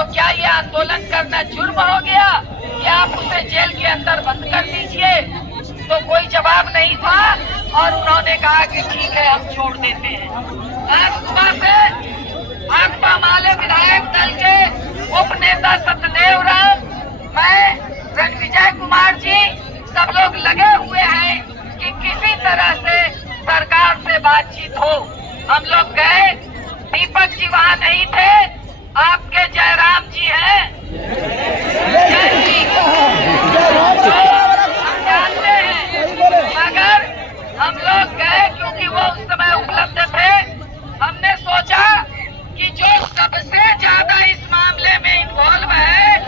तो क्या ये आंदोलन करना जुर्म हो गया कि आप उसे जेल के अंदर बंद कर दीजिए? तो कोई जवाब नहीं था और उन्होंने कहा कि ठीक है, हम छोड़ देते हैं। आज सुबह से भाकपा माले विधायक दल के उप नेता सत्यदेव राम, मैं, रणविजय कुमार जी, सब लोग लगे हुए हैं कि किसी तरह से सरकार से बातचीत हो। हम लोग गए, दीपक जी वहाँ नहीं थे, आपके जयराम जी हैं। हम जानते हैं, मगर हम लोग गए क्योंकि वो उस समय उपलब्ध थे। हमने सोचा कि जो सबसे ज्यादा इस मामले में इन्वॉल्व है,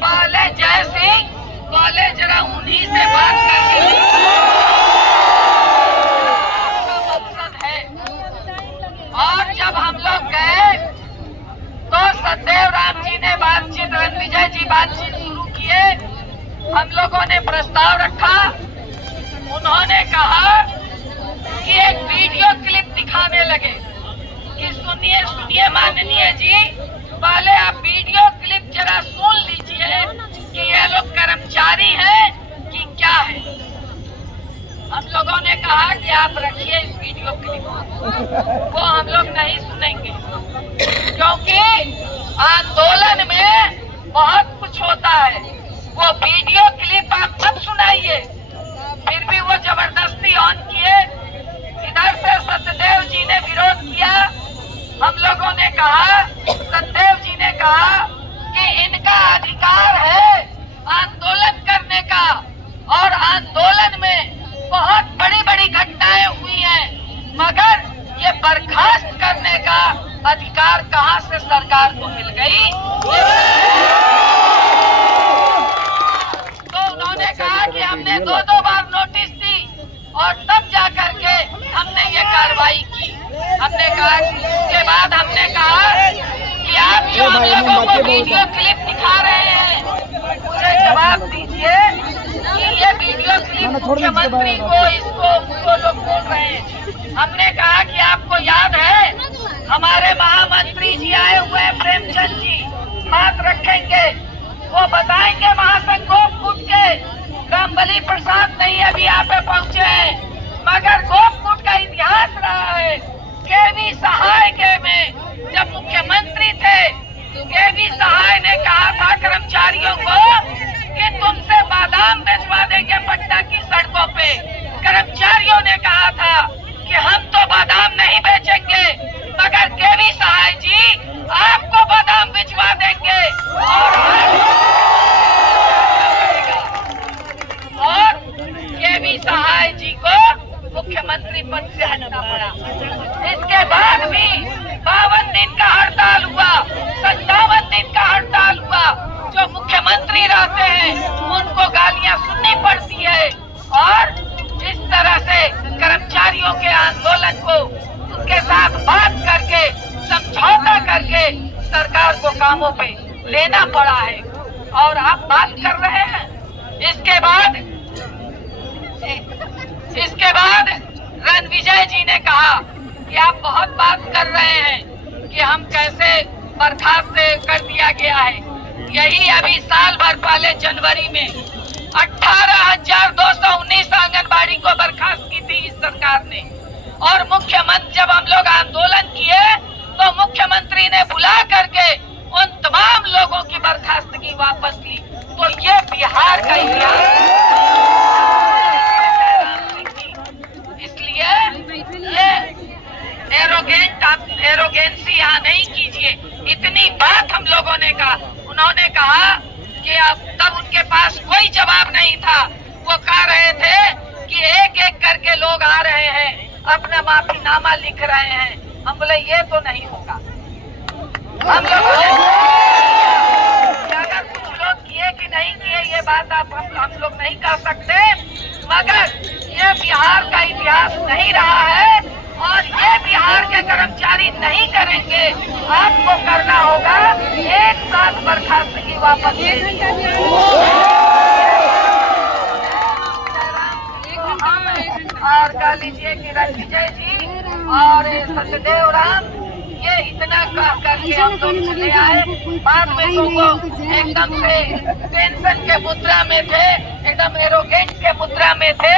पहले जय सिंह, पहले जरा उन्हीं से बात करके मकसद है। और जब हम लोग गए तो सत्यदेव राम जी ने बातचीत, रणविजय जी बातचीत शुरू किए। हम लोगों ने प्रस्ताव रखा। उन्होंने कहा कि एक वीडियो क्लिप दिखाने लगे कि सुनिए सुनिए माननीय जी, पहले आप वीडियो क्लिप जरा सुन लीजिए कि ये लोग कर्मचारी हैं कि क्या है। हम लोगों ने कहा कि आप रखिए इस वीडियो क्लिप को, हम लोग नहीं सुनेंगे क्योंकि आंदोलन में बहुत कुछ होता है। वो वीडियो क्लिप आप मत सुनाइए। फिर भी वो जबरदस्ती ऑन किए। इधर से सत्यदेव जी ने विरोध किया। हम लोगों ने कहा, सत्यदेव जी ने कहा कि इनका अधिकार है आंदोलन करने का और आंदोलन में बहुत बड़ी बड़ी घटनाएं हुई हैं, मगर ये बर्खास्त करने का अधिकार कहां से सरकार को मिल गई? तो उन्होंने कहा कि हमने दो बार नोटिस दी और तब जाकर के हमने ये कार्रवाई की। हमने कहा, उसके बाद हमने कहा कि आप जो हम लोगों को वीडियो क्लिप दिखा रहे हैं, मुझे जवाब दीजिए कि ये वीडियो क्लिप मुख्यमंत्री को, उसको लोग बोल रहे हैं। हमने कहा कि आपको याद है हमारे महामंत्री जी आए हुए हैं, प्रेमचंद जी, बात रखेंगे, वो बताएंगे महासंघ गोपकुट के। रामबली प्रसाद नहीं अभी यहाँ पे पहुँचे हैं, मगर गोपकुट का इतिहास रहा है। केवी सहाय के में जब मुख्यमंत्री थे, केवी सहाय ने कहा था कर्मचारियों को कि तुमसे बादाम बेचवा देंगे पटना की सड़कों पे। कर्मचारियों ने कहा था कि हम तो बादाम नहीं बेचेंगे, मगर केवी सहाय जी आपको बादाम बेचवा देंगे और केवी सहाय जी को मुख्यमंत्री पद से हटना पड़ा। इसके बाद भी 52 दिन का हड़ताल हुआ, 57 दिन का हड़ताल हुआ। जो मुख्यमंत्री रहते हैं उनको गालियां सुननी पड़ती है और इस तरह से कर्मचारियों के आंदोलन को उनके साथ बात करके, समझौता करके सरकार को कामों पे लेना पड़ा है और आप बात कर रहे हैं। इसके बाद रणविजय जी ने कहा कि आप बहुत बात कर रहे हैं कि हम कैसे बर्खास्त कर दिया गया है। यही अभी साल भर पहले जनवरी में 18,219 आंगनबाड़ी को बर्खास्त की थी इस सरकार ने। और मुख्यमंत्री, जब हम लोग आंदोलन किए तो मुख्यमंत्री ने बुला करके उन तमाम लोगों की बर्खास्तगी वापस ली। तो ये बिहार का इतिहास, इसलिए ये एरोगेंसी यहाँ नहीं कीजिए। इतनी बात हम लोगों ने कहा। उन्होंने कहा कि अब तब उनके पास कोई जवाब नहीं था। वो कह रहे थे कि एक एक करके लोग आ रहे हैं, अपना माफीनामा लिख रहे हैं। हम बोले ये तो नहीं होगा। हम लोगों ने अगर कुछ लोग किए कि नहीं किए ये बात हम लोग नहीं कह सकते, मगर ये बिहार का इतिहास नहीं रहा है और ये बिहार के कर्मचारी नहीं करेंगे। आपको करना होगा एक साथ बर्खास्तगी वापस लेनी और कह लीजिए कि रणविजय जी और सत्यदेव राम ये इतना कह कर करके हम लोग चले आए। बाद में तो वो एकदम से टेंशन के मुद्रा में थे, एकदम एरोगेंट के मुद्रा में थे,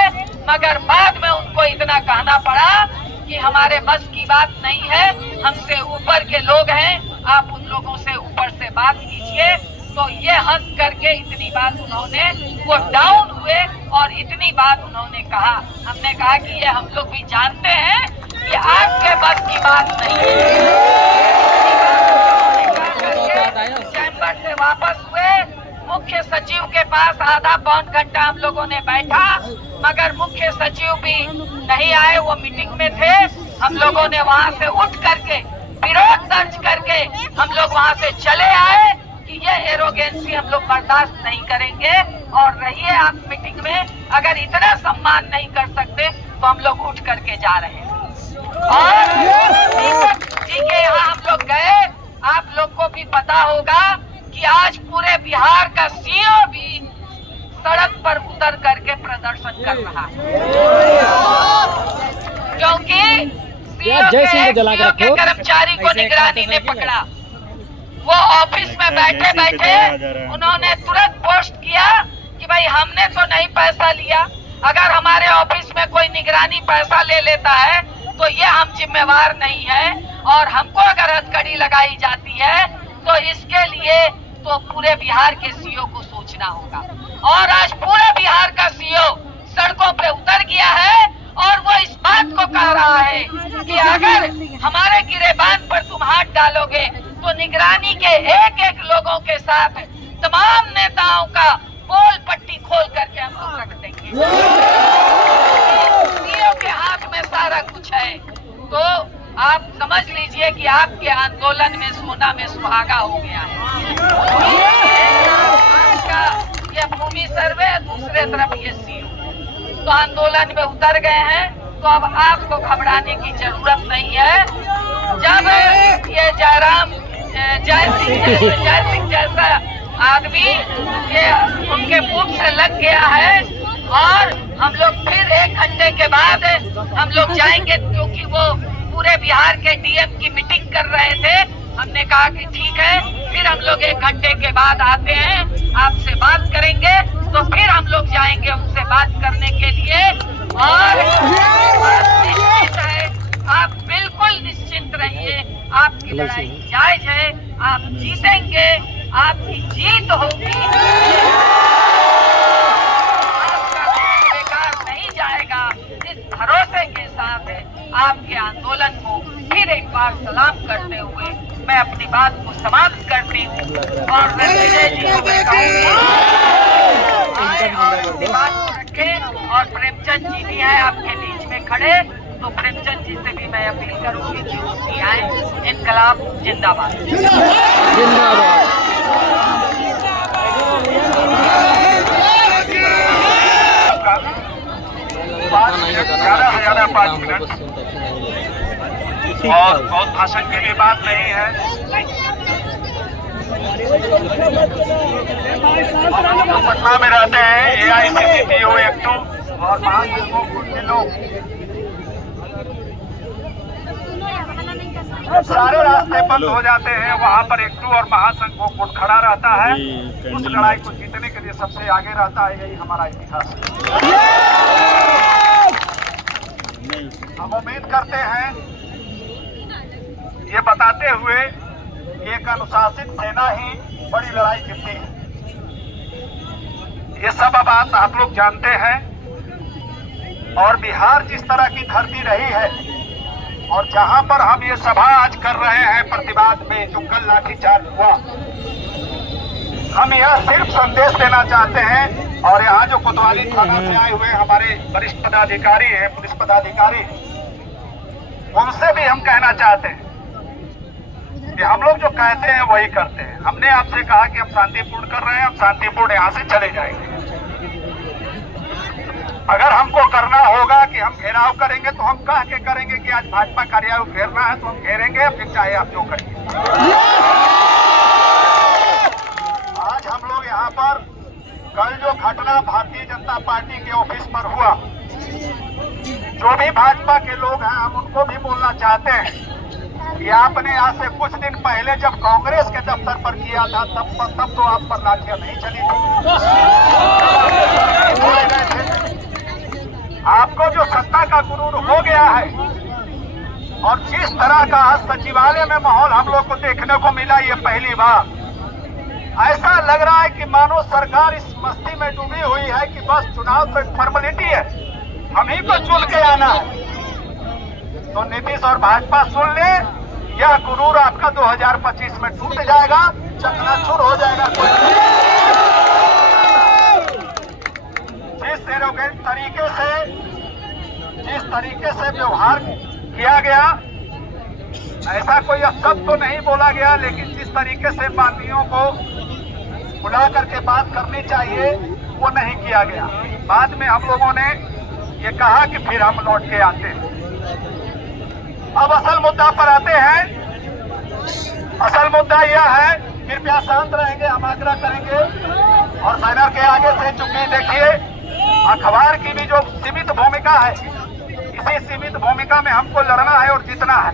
मगर बाद में उनको इतना कहना पड़ा कि हमारे बस की बात नहीं है, हमसे ऊपर के लोग हैं, आप उन लोगों से ऊपर से बात कीजिए। तो ये हंस करके इतनी बात उन्होंने, वो डाउन हुए और इतनी बात उन्होंने कहा। हमने कहा कि ये हम लोग भी जानते हैं कि आपके बस की बात नहीं है। चैम्बर से वापस हुए, मुख्य सचिव के पास आधा पौन घंटा हम लोगों ने बैठा, मगर मुख्य सचिव भी नहीं आए, वो मीटिंग में थे। हम लोगों ने वहाँ से उठ करके विरोध दर्ज करके हम लोग वहाँ से चले आए कि ये एरोगेंसी हम लोग बर्दाश्त नहीं करेंगे और रहिए आप मीटिंग में, अगर इतना सम्मान नहीं कर सकते तो हम लोग उठ करके जा रहे हैं। और दीपक जी के यहाँ हम लोग गए, आप लोग को भी पता होगा कि आज पूरे बिहार का सीओ भी सड़क पर उतर करके प्रदर्शन कर रहा है, क्योंकि सीओ के कर्मचारी को निगरानी ने पकड़ा। वो ऑफिस में बैठे बैठे उन्होंने तुरंत पोस्ट किया कि भाई हमने तो नहीं पैसा लिया, अगर हमारे ऑफिस में कोई निगरानी पैसा ले लेता है तो ये हम जिम्मेवार नहीं है, और हमको अगर हथकड़ी लगाई जाती है तो इसके लिए तो पूरे बिहार के सीओ को सोचना होगा। और आज पूरे बिहार का सीओ सड़कों पे उतर गया है और वो इस बात को कह रहा है कि अगर हमारे गिरेबान पर तुम हाथ डालोगे तो निगरानी के एक एक लोगों के साथ तमाम नेताओं का पोल पट्टी खोल करके हम लोग रख देंगे। सीओ के हाथ में सारा कुछ है, तो आप समझ लीजिए कि आपके आंदोलन में सोना में सुहागा हो गया है। आपका ये भूमि सर्वे, दूसरे तरफ ये सीओ, तो आंदोलन में उतर गए हैं, तो अब आपको घबराने की जरूरत नहीं है। जब ये जय सिंह जैसा आदमी ये उनके मुख से लग गया है, और हम लोग फिर 1 घंटे के बाद हम लोग जाएंगे, क्योंकि वो पूरे बिहार के डीएम की मीटिंग कर रहे थे। हमने कहा कि ठीक है, फिर हम लोग 1 घंटे के बाद आते हैं, आपसे बात करेंगे, तो फिर हम लोग जाएंगे उनसे बात करने के लिए। और निश्चित है, आप बिल्कुल निश्चिंत रहिए, आपकी लड़ाई जायज है, आप जीतेंगे, आपकी जीत होगी, आपका बेकार नहीं जाएगा। इस भरोसे के साथ आपके आंदोलन को फिर एक बार सलाम करते हुए मैं अपनी बात को समाप्त करती हूँ। और रणविजय जी को मैं कहूँगी और अपनी बात को रखें। और प्रेमचंद जी भी हैं आपके बीच में खड़े, तो प्रेमचंद जी से भी मैं अपील करूंगी कि वो भी आए। इनकलाब जिंदाबाद। ज़्यादा 5 मिनट और बहुत भाषण की भी बात नहीं है। हम लोग पटना में रहते हैं, AICCTO एक्टू और महासंघों के लोग सारे रास्ते बंद हो जाते हैं। वहाँ पर एक्टू और महासंघ को गुट खड़ा रहता है। उस लड़ाई को जीतने के लिए सबसे आगे रहता है, यही हमारा इतिहास है। हम उम्मीद करते हैं, ये बताते हुए कि एक अनुशासित सेना ही बड़ी लड़ाई जीतती है। ये सब बात आप लोग जानते हैं। और बिहार जिस तरह की धरती रही है, और जहां पर हम ये सभा आज कर रहे हैं प्रतिवाद में, जो कल लाठीचार्ज हुआ, हम यह सिर्फ संदेश देना चाहते हैं। और यहाँ जो कोतवाली थाना से आए हुए हमारे वरिष्ठ पदाधिकारी हैं, पुलिस पदाधिकारी, उनसे भी हम कहना चाहते हैं कि हम लोग जो कहते हैं वही करते हैं। हमने आपसे कहा कि हम शांतिपूर्ण कर रहे हैं, हम शांतिपूर्ण यहाँ से चले जाएंगे। अगर हमको करना होगा कि हम घेराव करेंगे, तो हम कह के करेंगे कि आज भाजपा कार्यालय घेरना है, तो हम घेरेंगे, फिर चाहे आप जो करिए। आज हम लोग यहाँ पर कल जो घटना भारतीय जनता पार्टी के ऑफिस पर हुआ, जो भी भाजपा के लोग हैं, हम उनको भी बोलना चाहते हैं कि आपने आज से कुछ दिन पहले जब कांग्रेस के दफ्तर पर किया था तब तो आप पर लाठियां नहीं चली थी। आपको जो सत्ता का गुरूर हो गया है और जिस तरह का आज सचिवालय में माहौल हम लोग को देखने को मिला, ये पहली बार ऐसा लग रहा है कि मानो सरकार इस मस्ती में डूबी हुई है कि बस चुनाव तो एक फॉर्मेलिटी है, हम ही को चुन के आना है। तो नीतीश और भाजपा सुन ले, यह गुरूर आपका 2025 में टूट जाएगा, चकनाचूर हो जाएगा। जिस तरीके से व्यवहार किया गया, ऐसा कोई शब्द तो नहीं बोला गया, लेकिन जिस तरीके से बातियों को बुला करके बात करनी चाहिए वो नहीं किया गया। बाद में हम लोगों ने ये कहा कि फिर हम लौट के आते हैं। अब असल मुद्दा पर आते हैं। असल मुद्दा यह है, कृपया शांत रहेंगे, हम आग्रह करेंगे और बैनर के आगे से चुकी देखिए, अखबार की भी जो सीमित भूमिका है, इसी सीमित भूमिका में हमको लड़ना है और जीतना है।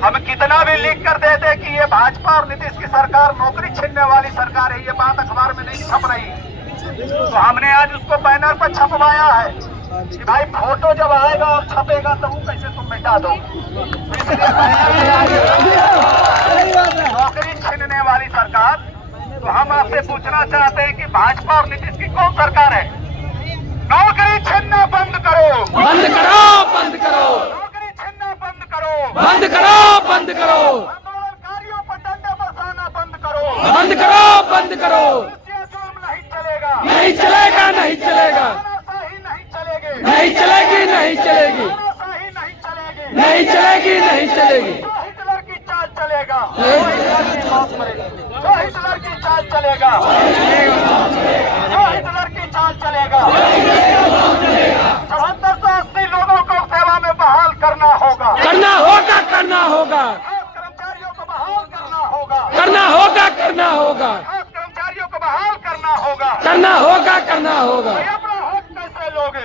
हम कितना भी लिख कर देते कि ये भाजपा और नीतीश की सरकार नौकरी छीनने वाली सरकार है, ये बात अखबार में नहीं छप रही, तो हमने आज उसको बैनर पर छपवाया है कि भाई फोटो जब आएगा और छपेगा तो वो कैसे तुम मिटा दो। नौकरी छीनने वाली सरकार, तो हम आपसे पूछना चाहते हैं कि भाजपा और नीतीश की कौन सरकार है? नौकरी छीनना बंद करो, बंद करो, बंद करो, नौकरी छीनना बंद करो, बंद करो, बंद करो, आंदोलनकारियों पर डंडे बरसाना बंद करो, बंद करो, बंद करो। जुल्म नहीं चलेगा, नहीं चलेगा, नहीं चलेगा, तानाशाही नहीं चलेगी, नहीं चलेगी, नहीं चलेगी, तानाशाही नहीं चलेगी, नहीं चलेगी, नहीं चलेगी। जो हिटलर की चाल चलेगा, नहीं जो हिटलर की चाल चलेगा, जो हिटलर की चाल चलेगा। 7480 लोगों को सेवा में बहाल करना होगा, करना होगा, करना होगा, खास कर्मचारियों को बहाल करना होगा, करना होगा, करना होगा, खास कर्मचारियों को बहाल करना होगा। करना होगा, करना होगा। ये अपना हक कैसे लोगे?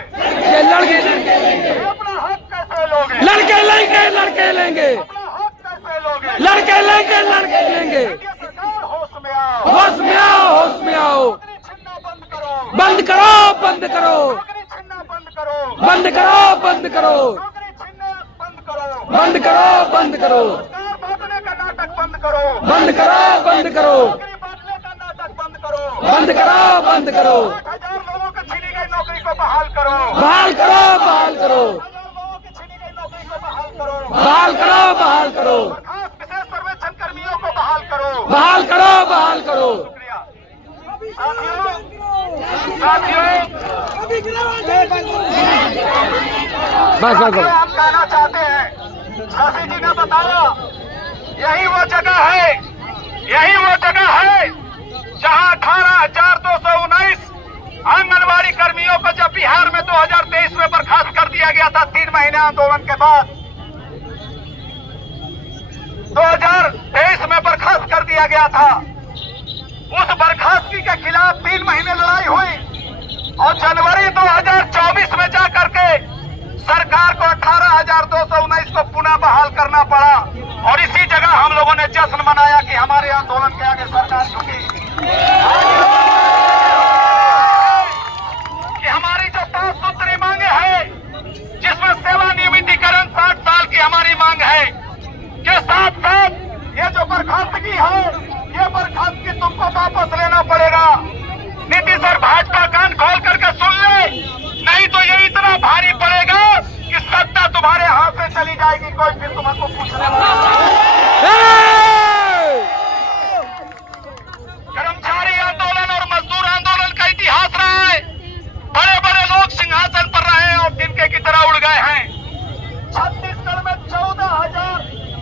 ये लड़के ये अपना हक कैसे लोगे? लड़के लेंगे, लड़के लेंगे, अपना हक कैसे लोगे? लड़के लेंगे, लड़के लेंगे। ये सरकार होश में आओ, होश में आओ, होश में आओ। नौकरी छीनना बंद करो, बंद करो, बंद करो, नौकरी छीनना बंद करो, बंद करो, बंद करो, नौकरी छीनना बंद करो, बंद करो, बंद करो, सरकार बांटने का नाटक बंद करो, बंद करो, बंद करो, नौकरी बांटने का नाटक बंद करो, बंद करो, बंद करो। 8,000 लोगों की छीनी गई नौकरी को बहाल करो, बहाल करो, बहाल करो, 8,000 लोगों की छीनी गई नौकरी को बहाल करो, बहाल करो, बहाल करो, खास विशेष सर्वेक्षण कर्मियों को बहाल करो। बहाल करो, बहाल करो। शुक्रिया। साथियों, बस बस बस। हम कहना चाहते हैं, शशि जी ने बताया, यही वो जगह है, यही वो जगह है जहां 18,219 आंगनबाड़ी कर्मियों को जब बिहार में 2023 में बर्खास्त कर दिया गया था, 3 महीने आंदोलन के बाद 2023 में बर्खास्त कर दिया गया था। उस बर्खास्तगी के खिलाफ 3 महीने लड़ाई हुई और जनवरी 2024 में जाकर के सरकार को 18,219 को पुनः बहाल करना पड़ा और इसी जगह हम लोगों ने जश्न मनाया कि हमारे आंदोलन के आगे सरकार झुकी। कि हमारी जो 5 सूत्री मांगे हैं, जिसमें सेवा नियमितीकरण 60 साल की हमारी मांग है, के साथ साथ ये जो बर्खास्तगी है, ये बर्खास्तगी तुमको वापस लेना पड़ेगा। नीतीश और भाजपा कान खोल करके सुन ले, नहीं तो ये इतना भारी पड़ेगा कि सत्ता तुम्हारे हाथ से चली जाएगी, कोई फिर तुमको पूछने वाला। कर्मचारी आंदोलन और मजदूर आंदोलन का इतिहास रहा है। बड़े बड़े लोग सिंहासन पर रहे और तिनके की तरह उड़ गए हैं। छत्तीसगढ़ में 14,000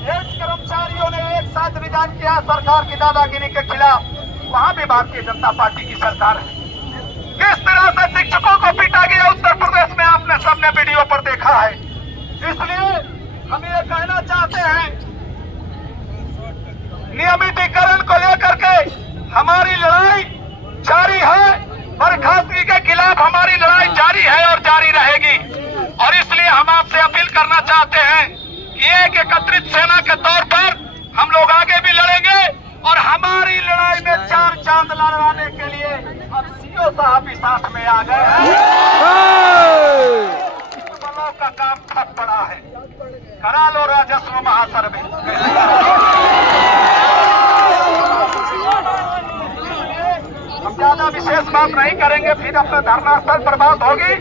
कर्मचारियों ने एक साथ रिजाइन किया सरकार की दादागिरी के खिलाफ। वहां भी भारतीय जनता पार्टी की सरकार है। किस तरह से शिक्षकों को पीटा गया उत्तर प्रदेश में आपने सबने वीडियो पर देखा है। इसलिए हम ये कहना चाहते हैं, नियमितीकरण को लेकर के हमारी लड़ाई जारी है, बर्खास्तगी के खिलाफ हमारी लड़ाई जारी है और जारी रहेगी। और इसलिए हम आपसे अपील करना चाहते हैं कि एक एकत्रित सेना के चुके हैं। हम ज्यादा विशेष बात नहीं करेंगे, फिर अपना धरना स्थल पर बात होगी।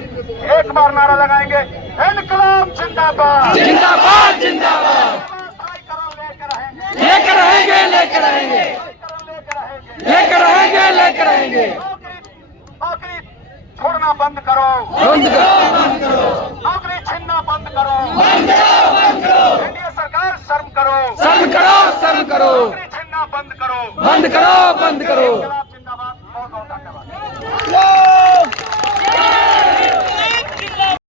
एक बार नारा लगाएंगे, इनकलाब जिंदाबाद। जिंदाबाद जिंदाबाद। लेकर रहेंगे लेकर रहेंगे लेकर रहेंगे लेकर रहेंगे। नौकरी छोड़ना बंद करो, बंद करो नौकरी छीनना बंद करो, एनडीए सरकार शर्म करो, शर्म करो शर्म करो। नौकरी छीनना बंद करो, बंद करो बंद करो। जिंदाबाद। बहुत बहुत धन्यवाद।